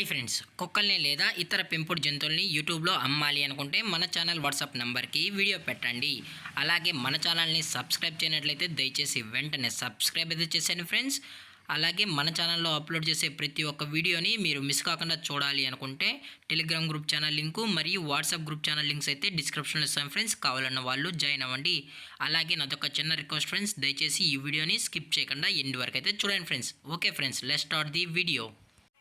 Hi friends, కుక్కల్ని లేదా ఇతర పెంపుడు జంతువుల్ని యూట్యూబ్లో అమ్మాలి అనుకుంటే మన ఛానల్ వాట్సాప్ నెంబర్కి వీడియో పెట్టండి. అలాగే మన ఛానల్ని సబ్స్క్రైబ్ చేయనట్లయితే దయచేసి వెంటనే సబ్స్క్రైబ్ అయితే చేసేయండి ఫ్రెండ్స్. అలాగే మన ఛానల్లో అప్లోడ్ చేసే ప్రతి ఒక్క వీడియోని మీరు మిస్ కాకుండా చూడాలి అనుకుంటే టెలిగ్రామ్ గ్రూప్ ఛానల్ లింకు మరియు వాట్సాప్ గ్రూప్ ఛానల్ లింక్స్ అయితే డిస్క్రిప్షన్లో ఇస్తాను ఫ్రెండ్స్. కావాలన్న వాళ్ళు జాయిన్ అవ్వండి. అలాగే నాదొక చిన్న రిక్వెస్ట్ ఫ్రెండ్స్, దయచేసి ఈ వీడియోని స్కిప్ చేయకుండా ఎండ్ వరకు అయితే చూడండి friends. Okay friends, let's start the video.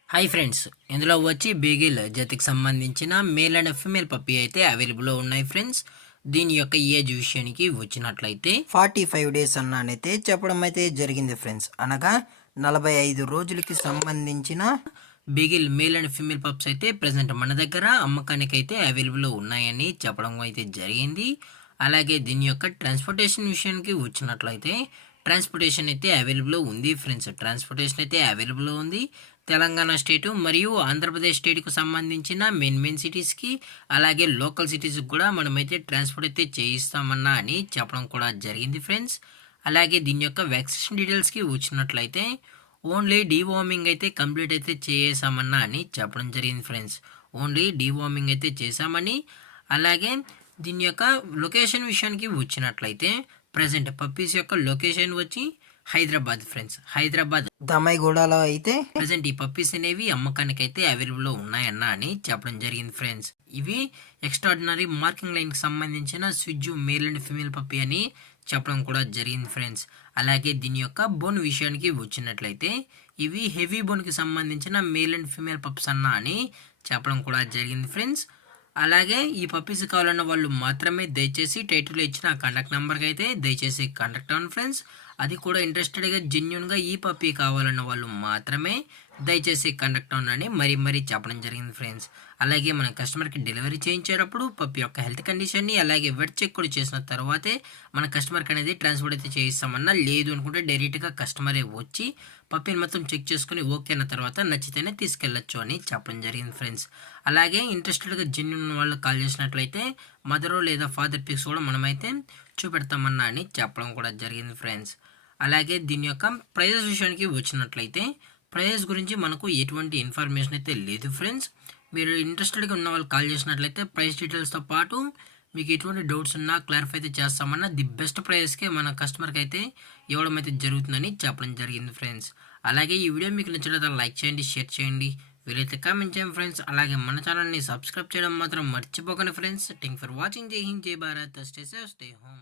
Hi friends, ఇందులో వచ్చి బీగిల్ జతికి సంబంధించిన మేల్ అండ్ ఫీమేల్ పప్పీ అయితే అవైలబుల్లో ఉన్నాయి ఫ్రెండ్స్. దీని యొక్క ఏజ్ విషయానికి వచ్చినట్లయితే 45 days అన్నానైతే చెప్పడం అయితే జరిగింది ఫ్రెండ్స్. అనగా 45 రోజులకి సంబంధించిన beagle male and female pups అయితే ప్రజెంట్ మన దగ్గర అమ్మకానికి అయితే అవైలబుల్లో ఉన్నాయని చెప్పడం అయితే జరిగింది. అలాగే దీని యొక్క ట్రాన్స్పోర్టేషన్ విషయానికి వచ్చినట్లయితే ట్రాన్స్పోర్టేషన్ అయితే అవైలబుల్లో ఉంది ఫ్రెండ్స్. ట్రాన్స్పోర్టేషన్ అయితే అవైలబుల్లో ఉంది. తెలంగాణ స్టేటు మరియు ఆంధ్రప్రదేశ్ స్టేట్కు సంబంధించిన మెయిన్ సిటీస్కి అలాగే లోకల్ సిటీస్కి కూడా మనమైతే ట్రాన్స్పోర్ట్ అయితే చేయిస్తామన్నా అని చెప్పడం కూడా జరిగింది ఫ్రెండ్స్. అలాగే దీని యొక్క వ్యాక్సినేషన్ డీటెయిల్స్కి వచ్చినట్లయితే ఓన్లీ డీవార్మింగ్ అయితే కంప్లీట్ అయితే చేసామన్నా అని చెప్పడం జరిగింది ఫ్రెండ్స్. ఓన్లీ డీవార్మింగ్ అయితే చేసామని. అలాగే దీని యొక్క లొకేషన్ విషయానికి వచ్చినట్లయితే ప్రజెంట్ పప్పీస్ యొక్క లొకేషన్ వచ్చి హైదరాబాద్ ఫ్రెండ్స్. హైదరాబాద్ దమైగూడలో అయితే ప్రజెంట్ ఈ పప్పీస్ అనేవి అమ్మకానికి అయితే అవైలబుల్లో ఉన్నాయన్న అని చెప్పడం జరిగింది ఫ్రెండ్స్. ఇవి ఎక్స్ట్రాడినరీ మార్కింగ్ లైన్కి సంబంధించిన స్విజ్జు మేల్ అండ్ ఫీమేల్ పప్పీ అని చెప్పడం కూడా జరిగింది ఫ్రెండ్స్. అలాగే దీని యొక్క బోన్ విషయానికి వచ్చినట్లయితే ఇవి హెవీ బోన్కి సంబంధించిన మేల్ అండ్ ఫీమేల్ పప్స్ అన్న అని చెప్పడం కూడా జరిగింది ఫ్రెండ్స్. అలాగే ఈ పప్పీస్ కావాలన్న వాళ్ళు మాత్రమే దయచేసి టైటిల్లో ఇచ్చిన కాంటాక్ట్ నెంబర్కి అయితే దయచేసి కాంటాక్ట్ అవ్వండి ఫ్రెండ్స్. అది కూడా ఇంట్రెస్టెడ్గా జెన్యున్గా ఈ పప్పీ కావాలన్న వాళ్ళు మాత్రమే దయచేసి కాంటాక్ట్ అవ్వండి మరీ చెప్పడం జరిగింది ఫ్రెండ్స్. అలాగే మన కస్టమర్కి డెలివరీ చేయించేటప్పుడు పప్పీ యొక్క హెల్త్ కండిషన్ని అలాగే వెట్ చెక్ కూడా చేసిన తర్వాతే మన కస్టమర్కి అనేది ట్రాన్స్పోర్ట్ అయితే చేయిస్తామన్నా. లేదు అనుకుంటే డైరెక్ట్గా కస్టమరే వచ్చి పప్పీని మొత్తం చెక్ చేసుకుని ఓకే అన్న తర్వాత నచ్చితేనే తీసుకెళ్ళచ్చు అని చెప్పడం జరిగింది ఫ్రెండ్స్. అలాగే ఇంట్రెస్టెడ్గా జెన్యున్ వాళ్ళు కాల్ చేసినట్లయితే మదర్ లేదా ఫాదర్ పిక్స్ కూడా మనమైతే చూపెడతామన్నా అని చెప్పడం కూడా జరిగింది ఫ్రెండ్స్. అలాగే దీని యొక్క ప్రైజెస్ విషయానికి వచ్చినట్లయితే ప్రైజెస్ గురించి మనకు ఎటువంటి ఇన్ఫర్మేషన్ అయితే లేదు ఫ్రెండ్స్. మీరు ఇంట్రెస్టెడ్గా ఉన్న వాళ్ళు కాల్ చేసినట్లయితే ప్రైస్ డీటెయిల్స్తో పాటు మీకు ఎటువంటి డౌట్స్ ఉన్నా క్లారిఫై అయితే చేస్తామన్నా ది బెస్ట్ ప్రైస్కే మన కస్టమర్కి అయితే ఇవ్వడం అయితే జరుగుతుందని చెప్పడం జరిగింది ఫ్రెండ్స్. అలాగే ఈ వీడియో మీకు నచ్చినట్లయితే లైక్ చేయండి, షేర్ చేయండి, వీలైతే కామెంట్ చేయండి ఫ్రెండ్స్. అలాగే మన ఛానల్ని సబ్స్క్రైబ్ చేయడం మాత్రం మర్చిపోకండి ఫ్రెండ్స్. Thank for watching. జై హింద్, జై Bharat, stay safe, stay home.